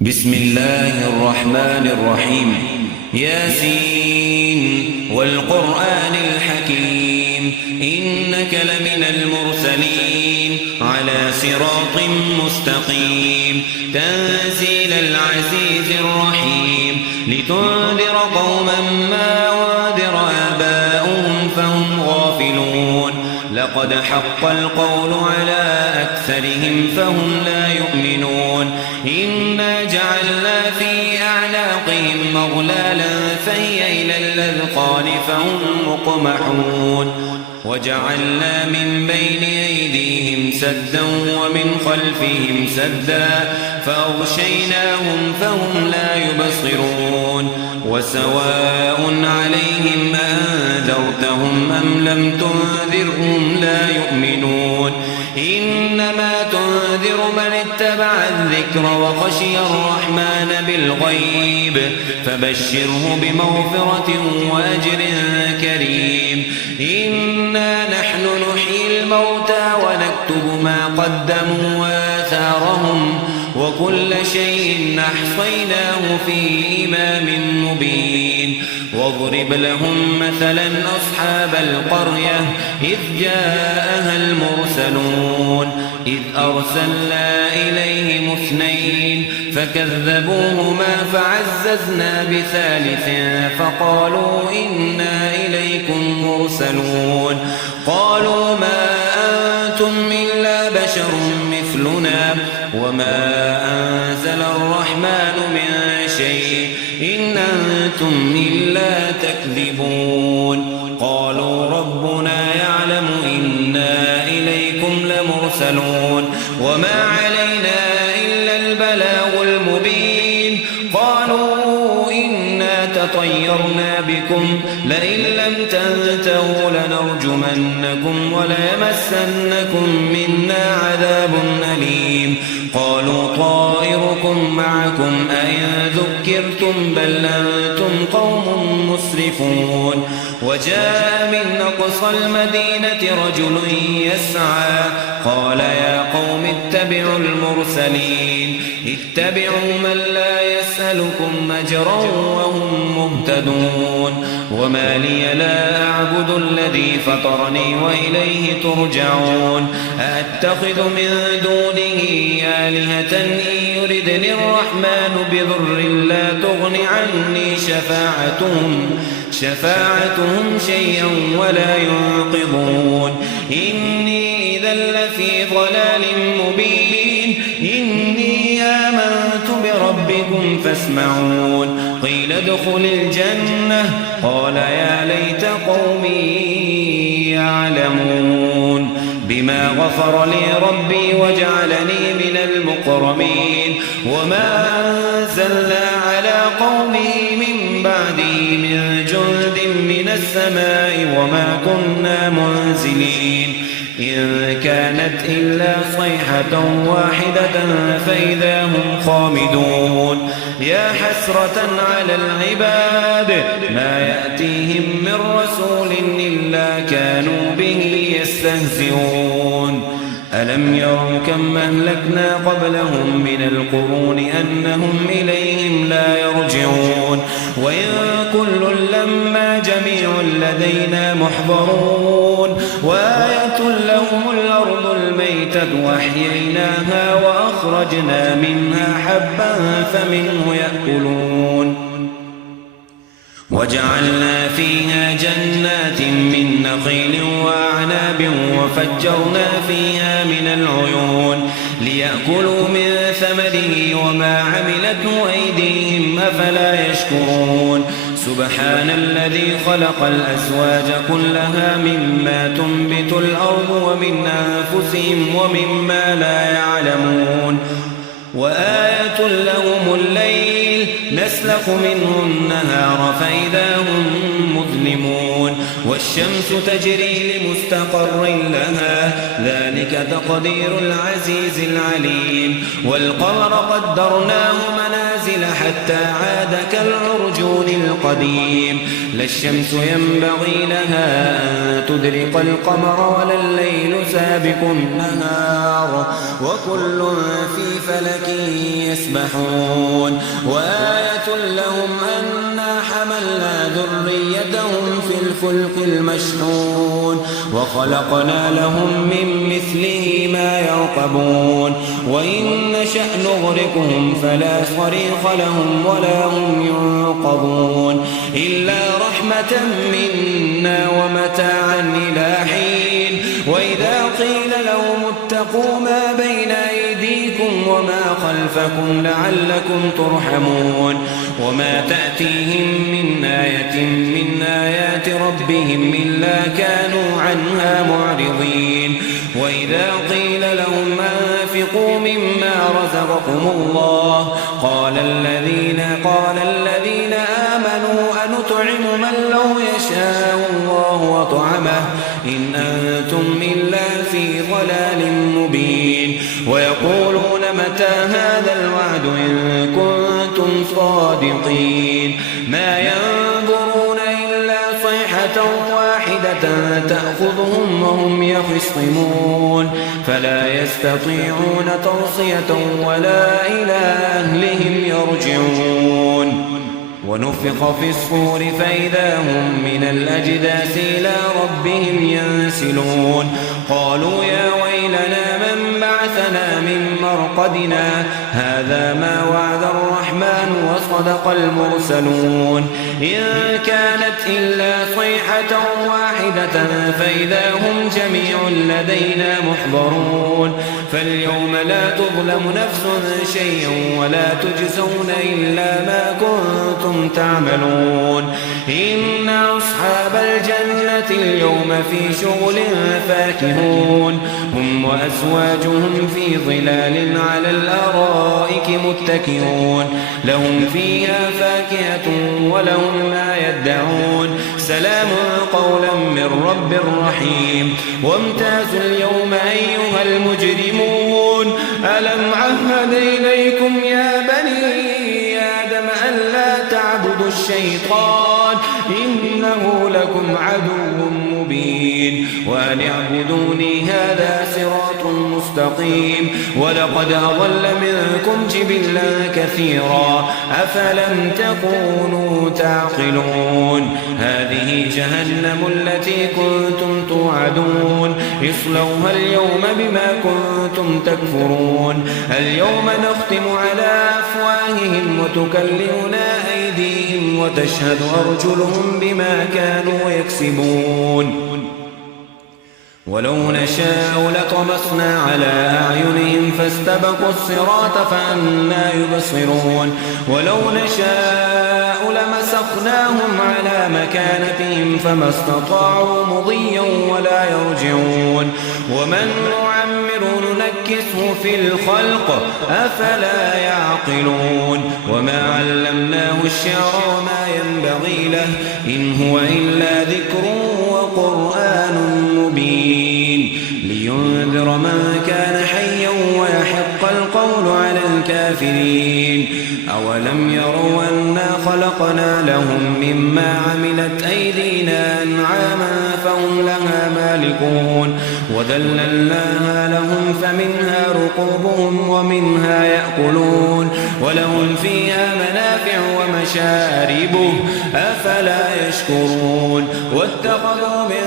بسم الله الرحمن الرحيم. ياسين والقرآن الحكيم إنك لمن المرسلين على صراط مستقيم تنزيل العزيز الرحيم لتنذر قوما ما أنذر آباؤهم فهم غافلون لقد حق القول على أكثرهم فهم لا يؤمنون إنا جعلنا في أعناقهم مغلالا فهي إلى الأذقان فهم مقمحون وجعلنا من بين أيديهم سدا ومن خلفهم سدا فأغشيناهم فهم لا يبصرون وسواء عليهم أنذرتهم أم لم تنذرهم لا يؤمنون إنما تنذر من اتبع الذكر وخشي الرحمن بالغيب فبشره بمغفرة وأجر كريم إنا نحن نحيي الموتى ونكتب ما قدموا وآثارهم وكل شيء أحصيناه في إمام مبين واضرب لهم مثلا أصحاب القرية إذ جاءها المرسلون إذ أرسلنا إليهم اثنين فكذبوهما فعززنا بثالث فقالوا إنا إليكم مرسلون قالوا ما أنتم إلا بشر مثلنا وما أنزل الرحمن من شيء إن أنتم إلا تكذبون قالوا ربنا يعلم إنا إليكم لمرسلون وما علينا إلا البلاغ المبين قالوا إنا تطيرنا بكم لئن لم تنتهوا لنرجمنكم وليمسنكم منا عذاب أليم قالوا طائركم معكم أئن ذكرتم بل أنتم قوم مسرفون وجاء من أقصى المدينة رجل يسعى قال يا قوم اتبعوا المرسلين اتبعوا من لا يسألكم أجرا وهم مهتدون وما لي لا أعبد الذي فطرني وإليه ترجعون أأتخذ من دونه آلهة إن يردني الرحمن بضر لا تغن عني شفاعتهم شيئا ولا ينقذون إني إذا لفي ضلال مبين إني آمنت بربكم فاسمعون قيل ادخل الجنة قال يا ليت قومي يعلمون بما غفر لي ربي وجعلني من المكرمين وما أنزلنا على قومه من بعده من جند من السماء وما كنا منزلين إن كانت إلا صيحة واحدة فإذا هم خامدون يا حسرة على العباد ما يأتيهم من رسول إلا كانوا به يستهزئون ألم يروا كم أهلكنا قبلهم من القرون أنهم إليهم لا يرجعون وإن كل لما جميع لدينا محضرون وآية لهم الأرض الميتة وأحييناها وأخرجنا منها حبا فمنه يأكلون وجعلنا فيها جنات من نخيل وأعناب وفجرنا فيها من العيون ليأكلوا من ثمره وما عملته أيديهم أفلا يشكرون سبحان الذي خلق الأزواج كلها مما تنبت الأرض ومن أنفسهم ومما لا يعلمون وآية لهم الليل نسلخ منه النهار فإذا هم مظلمون والشمس تجري لمستقر لها ذلك تقدير العزيز العليم والقمر قدرناه منازل حتى عاد كالعرجون القديم لا الشمس ينبغي لها أن تدرك القمر ولا الليل سابق النهار وكل في فلك يسبحون وآية لهم أنا حملنا ذريتهم في الفلك المشحون وخلقنا لهم من مثله ما يركبون وإن نشأ نغرقهم فلا صريخ لهم ولا هم ينقذون إلا رحمة منا ومتاعا إلى حين وإذا قيل لهم اتقوا ما بين أيديكم وما خلفكم لعلكم ترحمون وما تأتيهم من آية من آيات ربهم إلا كانوا عنها معرضين وإذا قيل لهم أنفقوا مما رزقكم الله قال الذين آمنوا أنطعم من لو يشاء الله وطعمه إن أنتم إلا في ضلال مبين ويقولون متى هذا الوعد إن كنتم صادقين ما ينظرون إلا صيحة واحدة تأخذهم وهم يخصمون فلا يستطيعون توصية ولا إلى أهلهم يرجعون ونفخ في الصور فإذا هم من الأجداث إلى ربهم ينسلون قالوا يا ويلنا من بعثنا من مرقدنا هذا ما وعد الرحمن وصدق المرسلون إن كانت إلا صيحة واحدة فإذا هم جميع لدينا محضرون فاليوم لا تظلم نفس شيئا ولا تجزون إلا ما كنتم تعملون إن أصحاب الجنة اليوم في شغل فاكهون هم وأزواجهم في ظلال على الأرائك متكئون لهم فيها فاكهة ولهم ما يدعون سلام قولا من رب رحيم وامتازوا اليوم أيها المجرمون ألم عهد إليكم يا بني آدم ألا تعبدوا الشيطان إنه لكم عدو مبين وأن اعبدوني هذا صراط مستقيم ولقد أضل منكم جبلا كثيرا أفلم تكونوا تعقلون هذه جهنم التي كنتم توعدون اصلوها اليوم بما كنتم تكفرون اليوم نختم على أفواههم وتكلمنا أيديهم وتشهد أرجلهم بما كانوا يكسبون ولو نشاء لطمسنا على أعينهم فاستبقوا الصراط فأنى يبصرون ولو نشاء لمسخناهم على مكانتهم فما استطاعوا مضيا ولا يرجعون ومن نعمر ننكسه في الخلق أفلا يعقلون وما علمناه الشعر وما ينبغي له إن هو إلا ذكر وقرآن مبين لينذر من كان حيا ويحق القول على الكافرين أولم يروا أنا خلقنا لهم مما عملت أيدينا أنعاما فهم لها مالكون وذللناها لهم فمنها ركوبهم ومنها يأكلون ولهم فيها منافع ومشارب أفلا يشكرون واتخذوا من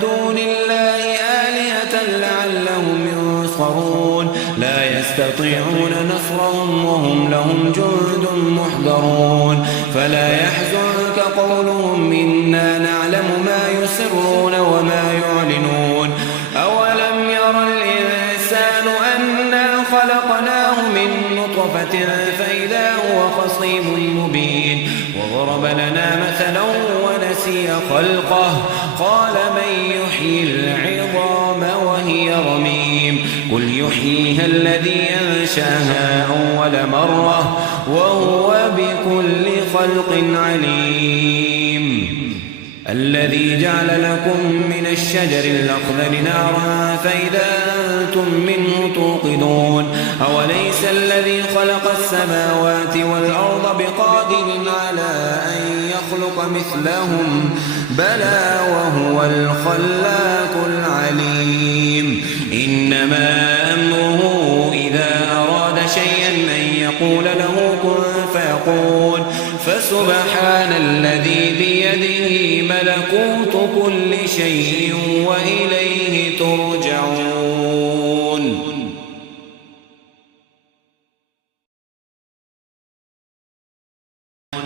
دون الله آلهة لعلهم ينصرون لا يستطيعون نصرهم وهم لهم جند محضرون فلا يحزنك قولهم إنا نعلم ما يسرون وما يعلنون أولم ير الإنسان أنا خلقناه من نطفة فإذا هو خصيم مبين وضرب لنا مثلا ونسي خلقه قال من يحيي العظام وهي رميم قل يحييها الذي أنشأها أول مرة وهو بكل خلق عليم الذي جعل لكم من الشجر الأخضر نارا فإذا أنتم منه توقدون أوليس الذي خلق السماوات والأرض بقادر على أن يخلق مثلهم بلى وهو الخلاق العليم إنما أمره إذا أراد شيئا أن يقول له كن فيكون فسبحان الذي بيده ملكوت كل شيء وإليه ترجعون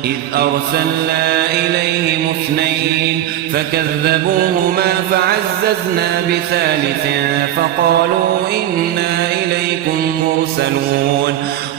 إذ أرسلنا إليهم اثنين فكذبوهما فعززنا بثالث فقالوا إنا إليكم مرسلون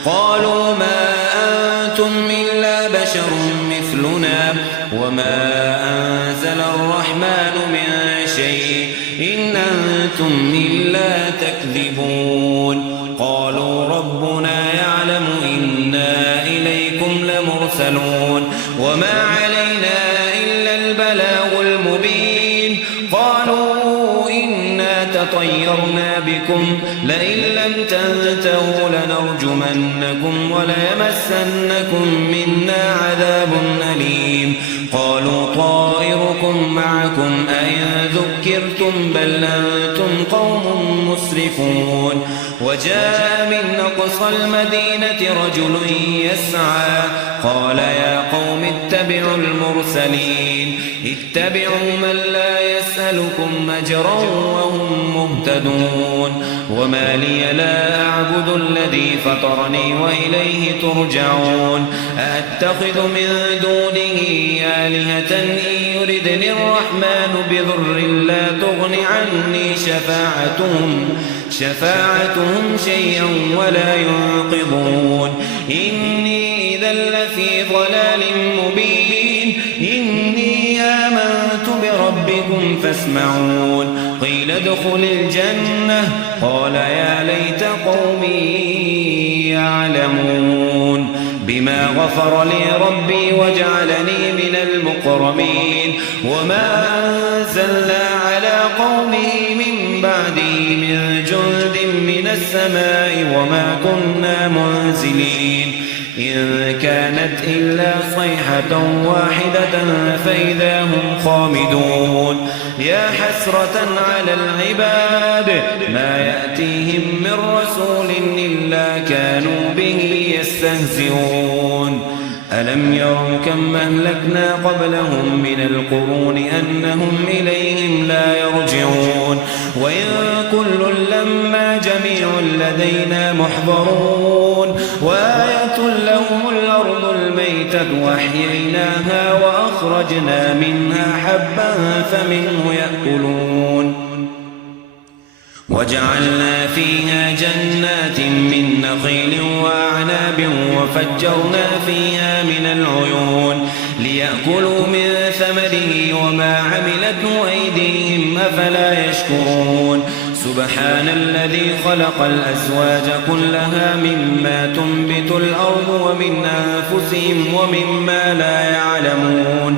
قالوا ما أنتم إلا بشر مثلنا وما أنزل الرحمن من شيء إن أنتم إلا تكذبون قالوا ربنا يعلم إنا إليكم لمرسلون وما علينا إلا البلاغ المبين قالوا إنا تطيرنا بكم لئن لم تنتهوا لنرجمنكم وليمسنكم منا عذاب أليم قالوا طائركم معكم أئن ذكرتم بل أنتم قوم مسرفون وجاء من أقصى المدينة رجل يسعى قال يا قوم اتبعوا المرسلين اتبعوا من لا يسألكم أجرا وهم مهتدون وما لي لا أعبد الذي فطرني وإليه ترجعون أأتخذ من دونه آلهة إن يردني الرحمن بضر لا تغن عني شفاعتهم شيئا ولا ينقذون إني إذا لفي ضلال مبين إني آمنت بربكم فاسمعون قيل ادخل الجنة قال يا ليت قومي يعلمون بما غفر لي ربي وجعلني من المكرمين وما أنزلنا على قومه من بعده من جند من السماء وما كنا منزلين إن كانت إلا صيحة واحدة فإذا هم خامدون يا حسرة على العباد ما يأتيهم من رسول إلا كانوا به يستهزئون ألم يروا كم أهلكنا قبلهم من القرون أنهم إليهم لا يرجعون وإن كل لما جميع لدينا محضرون وآية لهم الأرض الميتة وأحييناها وأخرجنا منها حبا فمنه يأكلون وجعلنا فيها جنات من نخيل وأعناب وفجرنا فيها من العيون ليأكلوا من ثمره وما عملته أيديهم أفلا يشكرون سبحان الذي خلق الأزواج كلها مما تنبت الأرض ومن أنفسهم ومما لا يعلمون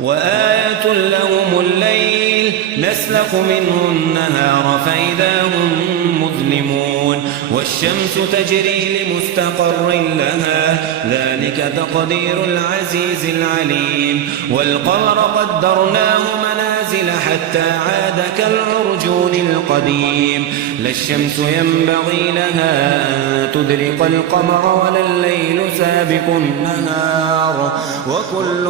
وآية لهم الليل نسلخ منه النهار فإذا هم مظلمون والشمس تجري لمستقر لها ذلك تقدير العزيز العليم والقمر قدرناه منازل حتى عاد كالعرجون القديم لا الشمس ينبغي لها أن تدرك القمر ولا الليل سابق النهار وكل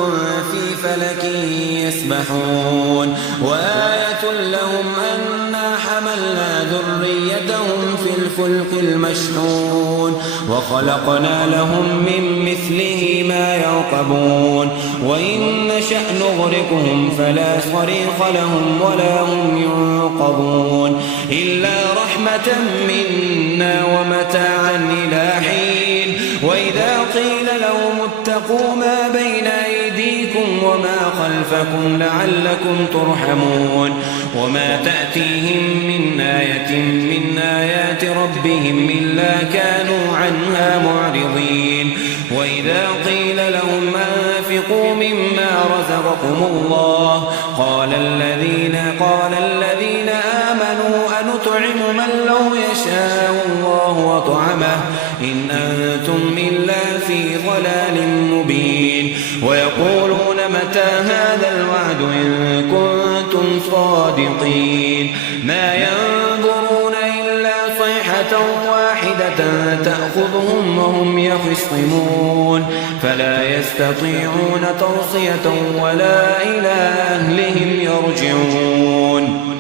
في فلك يسبحون وآية لهم أنا حملنا ذريتهم في الفلك المشحون وخلقنا لهم من مثله ما يركبون وإن نشأ نغرقهم فلا صريخ لهم ولا هم ينقذون إلا رحمة منا ومتاعا إلى حين وإذا قيل لهم اتقوا ما بين أيديكم وما خلفكم لعلكم ترحمون وما تأتيهم من آية من آيات ربهم إلا كانوا عنها معرضين وإذا قيل لهم أنفقوا مما رزقكم الله قال الذين آمنوا أنطعم من لو يشاء الله وطعمه مطعمه إن أنتم إلا في ضلال مبين ويقولون متى هذا الوعد إن كنتم صادقين ما ينظرون إلا صيحة واحدة تأخذهم وهم يخصمون فلا يستطيعون توصية ولا إلى أهلهم يرجعون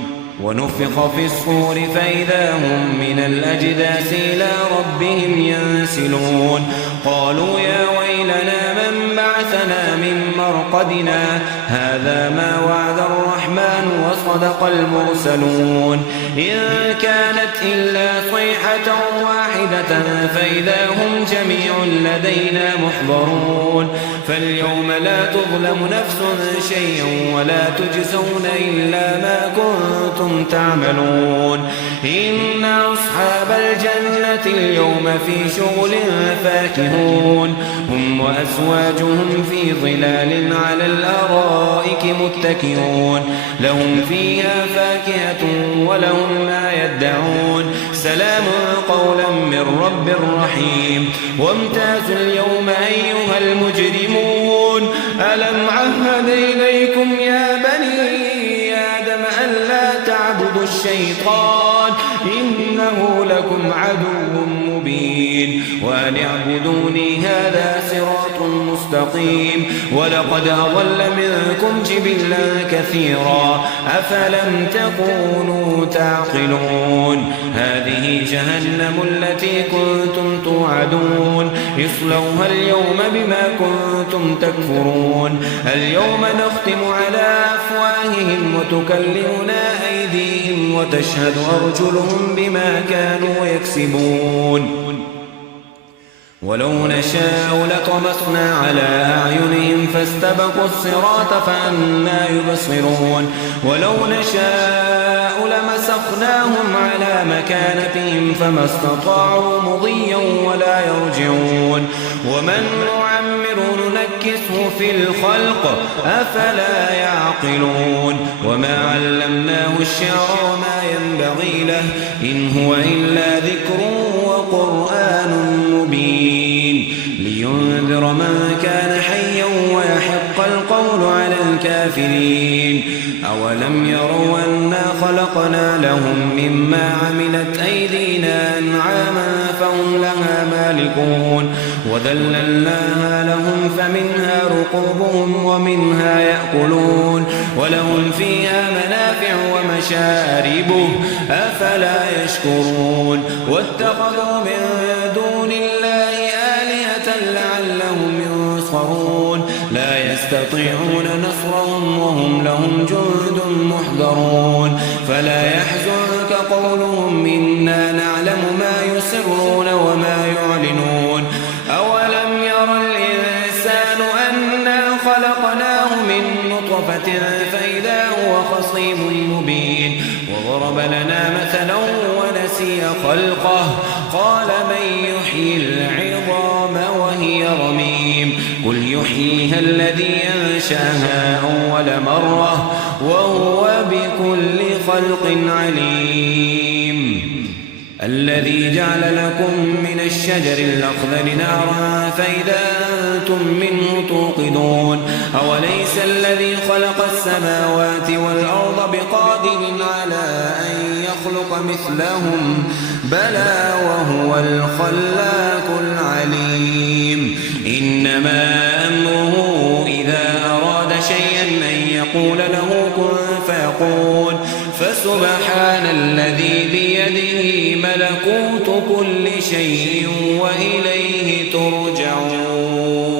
ونفخ في الصور فإذا هم من الأجداث إلى ربهم ينسلون قالوا يا ويلنا من بعثنا من مرقدنا هذا ما وعد الرحمن وصدق المرسلون إن كانت إلا صيحة واحدة فإذا هم جميع لدينا محضرون فاليوم لا تظلم نفس شيئا ولا تجزون إلا ما كنتم تعملون إن أصحاب الجنة اليوم في شغل فاكهون هم وأزواجهم في ظلال على الأرائك متكئون لهم فيها فاكهة ولهم ما يدعون سلام قولا من رب رحيم وامتازوا اليوم أيها المجرمون ألم عهد إليكم يا بني آدم ألا تعبدوا الشيطان إنه لكم عدو مبين وأن اعبدوني هذا صراط مستقيم ولقد أضل منكم جبلا كثيرا أفلم تكونوا تعقلون هذه جهنم التي كنتم توعدون اصلوها اليوم بما كنتم تكفرون اليوم نختم على أفواههم وتكلمنا أيديهم وتشهد أرجلهم بما كانوا يكسبون ولو نشاء لطمسنا على أعينهم فاستبقوا الصراط فأنى يبصرون ولو نشاء لمسخناهم على مكانتهم فما استطاعوا مضيا ولا يرجعون ومن نعمر ننكسه في الخلق أفلا يعقلون وما علمناه الشعر وما ينبغي له إن هو إلا ذكر وقرآن مبين لينذر من كان حيا ويحق القول على الكافرين أولم يروا أنا خلقنا لهم مما عملت أيدينا أنعاما فهم لها مالكون وذللناها لهم فمنها ركوبهم ومنها يأكلون ولهم فيها منافع ومشارب أفلا يشكرون واتخذوا من دون الله آلهة لعلهم ينصرون لا يستطيعون نصرهم وهم لهم جند محضرون فلا يحزنك قولهم إنا نعلم ما يسرون وما يعلنون أولم ير الإنسان أنا خلقناه من نطفة فإذا هو خصيم مبين وضرب لنا مثلا ونسي خلقه قال من يحيي العظام وهي رميم قل يحييها الذي أنشأها أول مرة وهو بكل خلق عليم الذي جعل لكم من الشجر الأخضر نارا فإذا أنتم منه توقدون أوليس الذي خلق السماوات والأرض بقادر على أن يخلق مثلهم بلى وهو الخلاق العليم إنما أمره إذا أراد شيئا أن يقول له كن فيكون فسبحان الذي بيده ملكوت كل شيء وإليه ترجعون